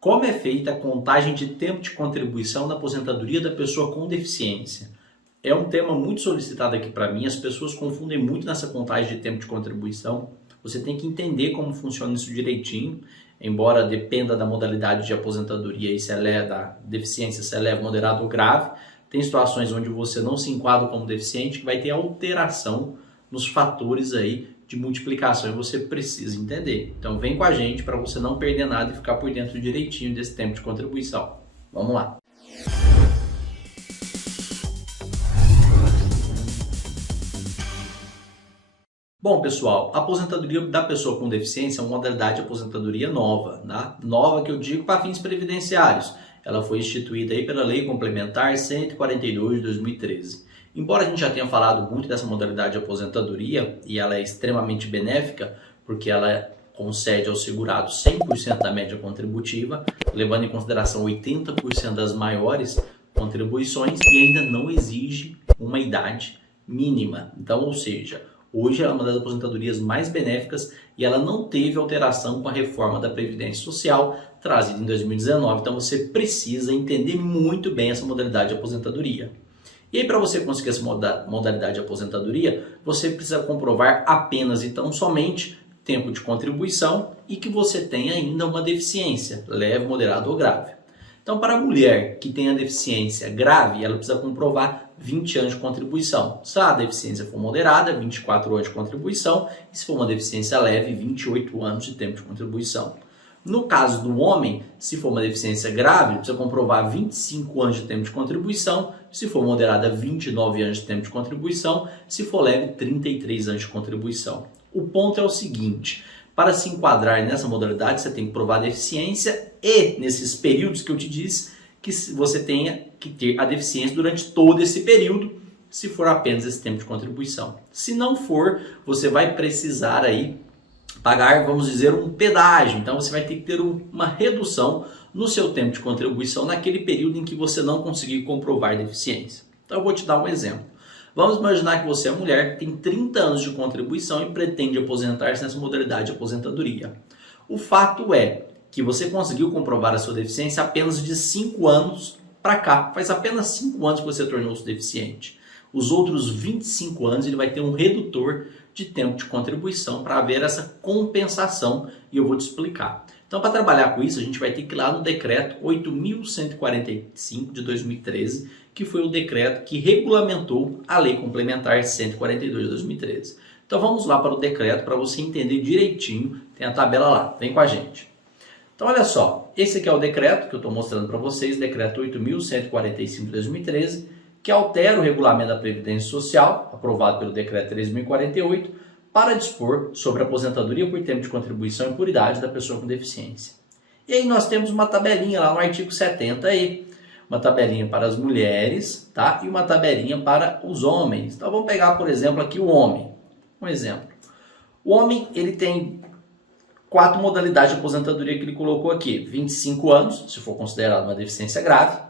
Como é feita a contagem de tempo de contribuição na aposentadoria da pessoa com deficiência? É um tema muito solicitado aqui para mim, as pessoas confundem muito nessa contagem de tempo de contribuição. Você tem que entender como funciona isso direitinho, embora dependa da modalidade de aposentadoria e se ela é da deficiência, se ela é moderada ou grave. Tem situações onde você não se enquadra como deficiente, que vai ter alteração nos fatores aí de multiplicação e você precisa entender. Então vem com a gente para você não perder nada e ficar por dentro direitinho desse tempo de contribuição. Vamos lá! Bom, pessoal, a aposentadoria da pessoa com deficiência é uma modalidade de aposentadoria nova, né? Nova que eu digo para fins previdenciários. Ela foi instituída aí pela Lei Complementar 142 de 2013. Embora a gente já tenha falado muito dessa modalidade de aposentadoria e ela é extremamente benéfica, porque ela concede ao segurado 100% da média contributiva, levando em consideração 80% das maiores contribuições e ainda não exige uma idade mínima. Então, ou seja, hoje ela é uma das aposentadorias mais benéficas e ela não teve alteração com a reforma da Previdência Social trazida em 2019. Então você precisa entender muito bem essa modalidade de aposentadoria. E aí, para você conseguir essa modalidade de aposentadoria, você precisa comprovar apenas e tão somente tempo de contribuição e que você tem ainda uma deficiência, leve, moderada ou grave. Então, para a mulher que tem a deficiência grave, ela precisa comprovar 20 anos de contribuição. Se a deficiência for moderada, 24 anos de contribuição. E se for uma deficiência leve, 28 anos de tempo de contribuição. No caso do homem, se for uma deficiência grave, precisa comprovar 25 anos de tempo de contribuição. Se for moderada, 29 anos de tempo de contribuição. Se for leve, 33 anos de contribuição. O ponto é o seguinte: para se enquadrar nessa modalidade, você tem que provar a deficiência e, nesses períodos que eu te disse, que você tenha que ter a deficiência durante todo esse período, se for apenas esse tempo de contribuição. Se não for, você vai precisar aí pagar, vamos dizer, um pedágio. Então você vai ter que ter uma redução no seu tempo de contribuição naquele período em que você não conseguir comprovar deficiência. Então eu vou te dar um exemplo. Vamos imaginar que você é mulher que tem 30 anos de contribuição e pretende aposentar-se nessa modalidade de aposentadoria. O fato é que você conseguiu comprovar a sua deficiência apenas de 5 anos para cá. Faz apenas 5 anos que você tornou-se deficiente. Os outros 25 anos ele vai ter um redutor de tempo de contribuição para haver essa compensação e eu vou te explicar. Então, para trabalhar com isso, a gente vai ter que ir lá no decreto 8.145 de 2013, que foi o decreto que regulamentou a Lei Complementar 142 de 2013. Então, vamos lá para o decreto para você entender direitinho. Tem a tabela lá, vem com a gente. Então, olha só, esse aqui é o decreto que eu estou mostrando para vocês, decreto 8.145 de 2013, que altera o regulamento da Previdência Social, aprovado pelo decreto 3.048, para dispor sobre a aposentadoria por tempo de contribuição e por idade da pessoa com deficiência. E aí nós temos uma tabelinha lá no artigo 70E, uma tabelinha para as mulheres, tá? E uma tabelinha para os homens. Então vamos pegar, por exemplo, aqui o homem. Um exemplo. O homem, ele tem 4 modalidades de aposentadoria que ele colocou aqui. 25 anos, se for considerado uma deficiência grave.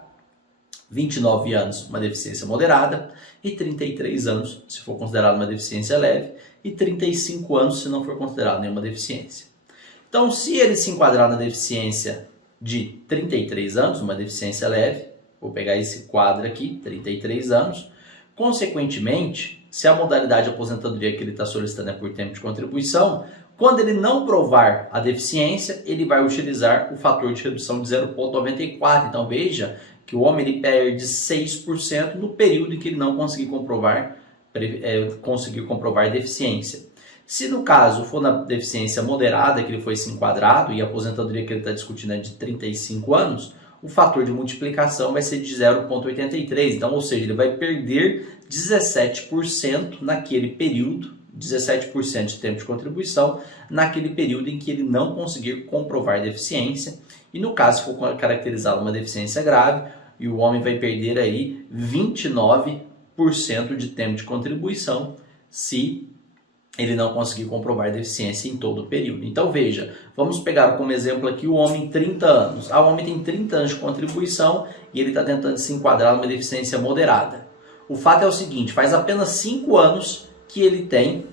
29 anos, uma deficiência moderada, e 33 anos, se for considerado uma deficiência leve, e 35 anos, se não for considerado nenhuma deficiência. Então, se ele se enquadrar na deficiência de 33 anos, uma deficiência leve, vou pegar esse quadro aqui, 33 anos, consequentemente, se a modalidade de aposentadoria que ele está solicitando é por tempo de contribuição, quando ele não provar a deficiência, ele vai utilizar o fator de redução de 0,94. Então, veja que o homem ele perde 6% no período em que ele não conseguir comprovar deficiência. Se no caso for na deficiência moderada que ele foi se enquadrado e a aposentadoria que ele está discutindo é de 35 anos, o fator de multiplicação vai ser de 0,83. Então, ou seja, ele vai perder 17% naquele período, 17% de tempo de contribuição, naquele período em que ele não conseguir comprovar deficiência. E no caso, se for caracterizada uma deficiência grave, e o homem vai perder aí 29% de tempo de contribuição se ele não conseguir comprovar deficiência em todo o período. Então veja, vamos pegar como exemplo aqui o homem 30 anos. O homem tem 30 anos de contribuição e ele está tentando se enquadrar numa deficiência moderada. O fato é o seguinte, faz apenas 5 anos que ele tem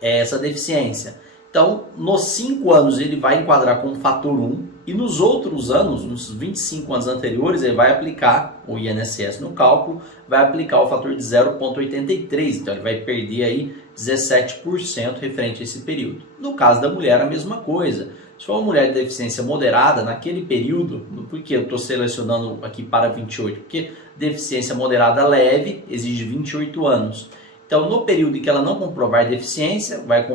essa deficiência. Então, nos 5 anos ele vai enquadrar com o fator 1, E nos outros anos, nos 25 anos anteriores, ele vai aplicar o INSS no cálculo, vai aplicar o fator de 0,83, então ele vai perder aí 17% referente a esse período. No caso da mulher, a mesma coisa. Se for uma mulher de deficiência moderada, naquele período, por que eu estou selecionando aqui para 28? Porque deficiência moderada leve exige 28 anos. Então, no período em que ela não comprovar deficiência, vai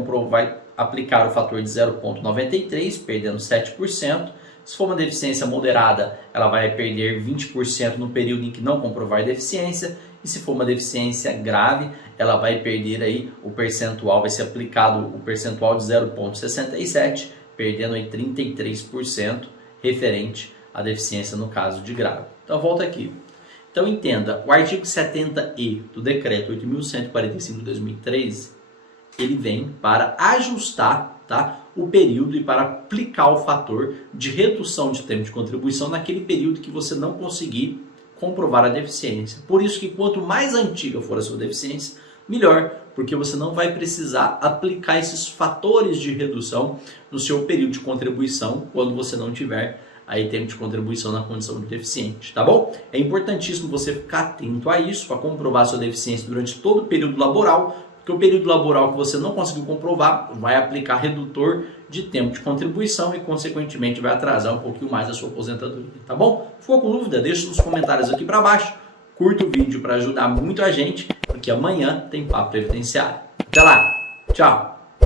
aplicar o fator de 0,93, perdendo 7%. Se for uma deficiência moderada, ela vai perder 20% no período em que não comprovar deficiência. E se for uma deficiência grave, ela vai perder aí o percentual, vai ser aplicado o percentual de 0,67, perdendo aí 33% referente à deficiência no caso de grave. Então, volta aqui. Então, entenda, o artigo 70E do Decreto 8.145 de 2013, ele vem para ajustar, tá, o período e para aplicar o fator de redução de tempo de contribuição naquele período que você não conseguir comprovar a deficiência. Por isso que quanto mais antiga for a sua deficiência, melhor, porque você não vai precisar aplicar esses fatores de redução no seu período de contribuição quando você não tiver aí tempo de contribuição na condição de deficiente, tá bom? É importantíssimo você ficar atento a isso, a comprovar a sua deficiência durante todo o período laboral, porque o período laboral que você não conseguiu comprovar vai aplicar redutor de tempo de contribuição e, consequentemente, vai atrasar um pouquinho mais a sua aposentadoria, tá bom? Ficou com dúvida? Deixa nos comentários aqui para baixo, curta o vídeo para ajudar muito a gente, porque amanhã tem Papo Previdenciário. Até lá, tchau!